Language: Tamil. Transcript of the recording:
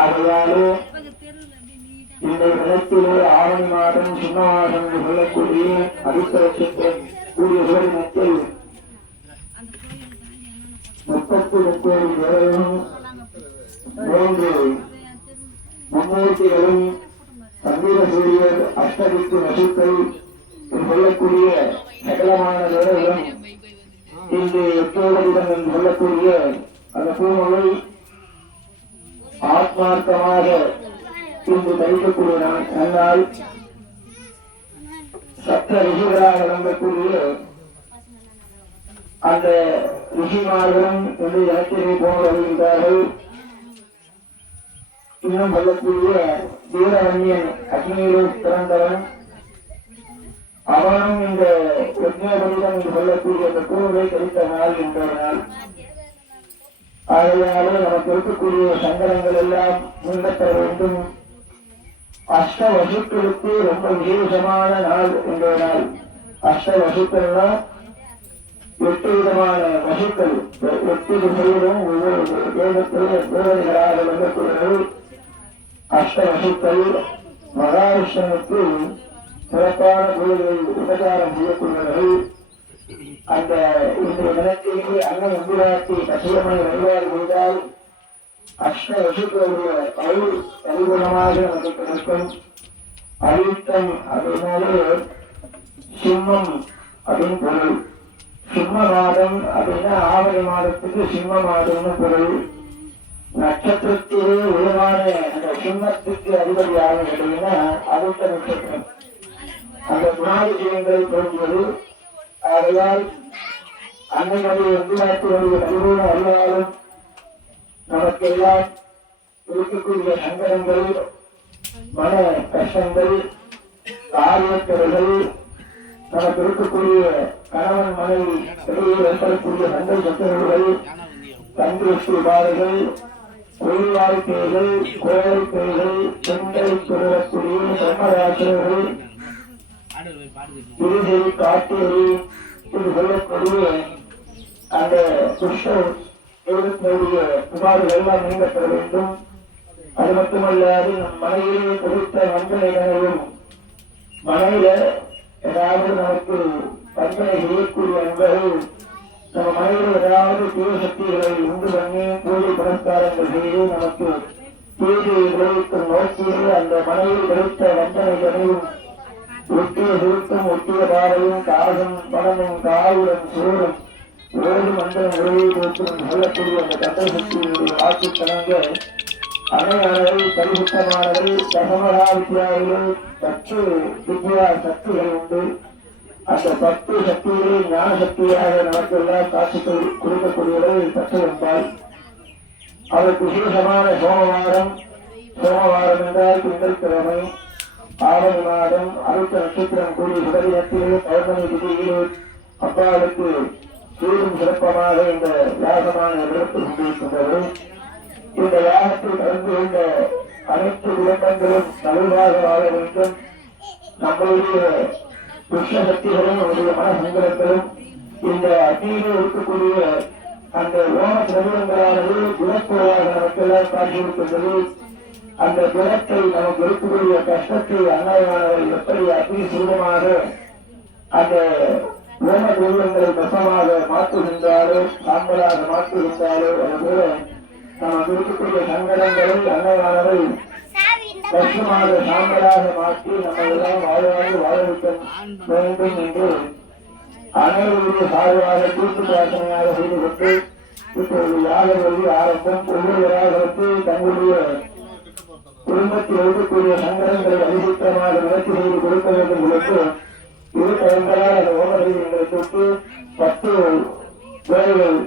ஆகையாலே இந்த இடத்திலே ஆவணி மாதம் சிம்மமாதம் என்று சொல்லக்கூடிய அடித்தளத்திற்கு கூடிய சூரியனத்தில் 39 பேரையும் 3 மும்மூர்த்திகளும் சங்கீத சூரியர் அஷ்டதிக்கு நசுக்கள் சொல்லக்கூடிய சகலமான வேலைகளும் இன்று எட்டோடிடம் என்று சொல்லக்கூடிய அந்த பூமொழி ஆத்மார்த்தமாக இன்று தரிக்கக்கூடிய நன்னால் சப்த ரிஷிகளாக விளங்கக்கூடிய அந்த ரிஷிமார்களும் என்று யாத்திரை போக வருகின்றார்கள். இன்னும் சொல்லக்கூடிய வீரவன்யன் அக்னியிலே பிறந்தவன் அவனும் இந்த யஜ்ஞபலிதம் என்று சொல்லக்கூடிய அந்த குருவை கழித்த நாள் என்ற நாள். ஆகையாலே நமக்கு இருக்கக்கூடிய சங்கடங்கள் எல்லாம் முன்னேற்ற வேண்டும். அஷ்ட வசுக்களுக்கு ரொம்ப விசேஷமான நாள் என்ற நாள். அஷ்ட வசுக்கள்னா 8 விதமான வசுக்கள், 8 திசையிலும் ஒவ்வொரு தேவதைகளாக விளங்கக்கூடியது அஷ்ட வசுக்கள். மகாவிஷ்ணுவுக்கு சிறப்பான கோயில்களை உபச்சாரம் செய்யக்கூடியவர்கள். அந்த இன்றைய தினத்திற்கு அன்னை எம்பிராட்டி கசியமனை வழிபாடு செய்தால் அஷ்ட வசுக்களுடைய பரிகுணமாக நமக்கு கிடைக்கும். அழுத்தம் அப்படின்னாலே சிம்மம் அப்படின்னு பொருள். சிம்ம மாதம் அப்படின்னா ஆவணி மாதத்துக்கு சிம்ம மாதம்னு பொருள். நட்சத்திரத்திலே உருவான அந்த சிம்மத்துக்கு அதிபதியாக கேட்டீங்கன்னா அடுத்த நட்சத்திரம் அந்த குணாதிசயங்களை தோன்றியது. ஆகையால் அன்னையுடைய எம்பிராட்டியுடைய பரிபூர்ண அறிவாலும் நமக்கெல்லாம் இருக்கக்கூடிய சங்கடங்கள், மன கஷ்டங்கள், காரியத்தடைகள், நமக்கு இருக்கக்கூடிய கணவன் மனைவி இடையே ஏற்படக்கூடிய சண்டை சச்சரவுகள், தந்திருஷ்டி பாதைகள், தொழில் வாழ்க்கைகள், கோழை பெய்கள், பெண்களை தொடரக்கூடிய சம்மராசிரியர்கள், இருதல் காட்டேரி என்று சொல்லக்கூடிய அந்த கிருஷ்ணர் எழுதக்கூடிய புகார்கள் எல்லாம் நீங்கப்பட வேண்டும். அது மட்டுமல்லாது நம் மனையிலே கொடுத்த வஞ்சனைகளையும் மனையில ஏதாவது நமக்கு வஞ்சனை செய்யக்கூடிய அன்பர்கள் நம்ம மனையில் ஏதாவது தீய சக்திகளை உண்டு பண்ணி பூஜை புரஸ்காரங்கள் செய்து நமக்கு தீயை விளைவிக்கும் நோக்கியே அந்த மனையில் கிடைத்த வஞ்சனைகளையும் ஒட்டிய சுருக்கம், ஒட்டிய பாதையும், காசும் பணமும் காவுடன் சூழும் ஓடு மந்திரம் உறவை கொடுத்தும் சொல்லக்கூடிய அந்த கந்த சக்தியுடைய வாக்குத்தனங்க அணையானவை பரிசுத்தமானவை. தசமகா வித்யாவிலே 10 வித்யா சக்திகள் உண்டு. அந்த 10 சக்தியிலே ஞான சக்தியாக நமக்கெல்லாம் காசு கொடுக்கக்கூடியவை 10 என்பால் அதற்கு விசேஷமான சோமவாரம் என்றால் திங்கட்கிழமை ஆவணி மாதம் அடுத்த நட்சத்திரம் கூடிய சுடரிடத்திலே பௌர்ணமி திதியிலே அப்பாவுக்கு சீரும் சிறப்பமாக இந்த யாகமான நிறுத்தி கொண்டிருக்கின்றது. இந்த யாகத்தில் கலந்து கொண்ட அனைத்து விளக்கங்களும் நலுவாக வாழ வேண்டும். நம்மளுடைய கிருஷ்ண சக்திகளும் நம்முடைய மனசங்கரங்களும் இந்த அக்னியிலே இருக்கக்கூடிய அந்த ஓம திரவியங்களானது குணக்குறையாக நமக்கெல்லாம் காட்சியிருக்கின்றது. அந்த குணத்தை நமக்கு இருக்கக்கூடிய கஷ்டத்தை அன்னையானவர்கள் எப்படி அக்னி சுரூபமாக அந்த ஓம திரவியங்களை பசமாக மாற்றுகின்றாலோ, சாம்பலாக மாற்றுகின்றாலோ, அதுபோல நமக்கு இருக்கக்கூடிய சங்கடங்களை அன்னையானவர்கள் லட்சமாக சாம்பலாக மாற்றி நம்ம எல்லாம் வாழ வைக்க வேண்டும் என்று அனைவருடைய சார்பாக கூட்டு பிரார்த்தனையாக செய்து கொண்டு இப்பொழுது யாகவழி ஆரம்பம். ஒவ்வொருவராக தங்களுடைய குடும்பத்தில் இருக்கக்கூடிய சங்கடங்களை அதிகமாக நிவர்த்தி செய்து கொடுக்க வேண்டும் என்று இருப்பதென்றால் அந்த ஓமரை எங்களை தொட்டு 10 வேலைகள்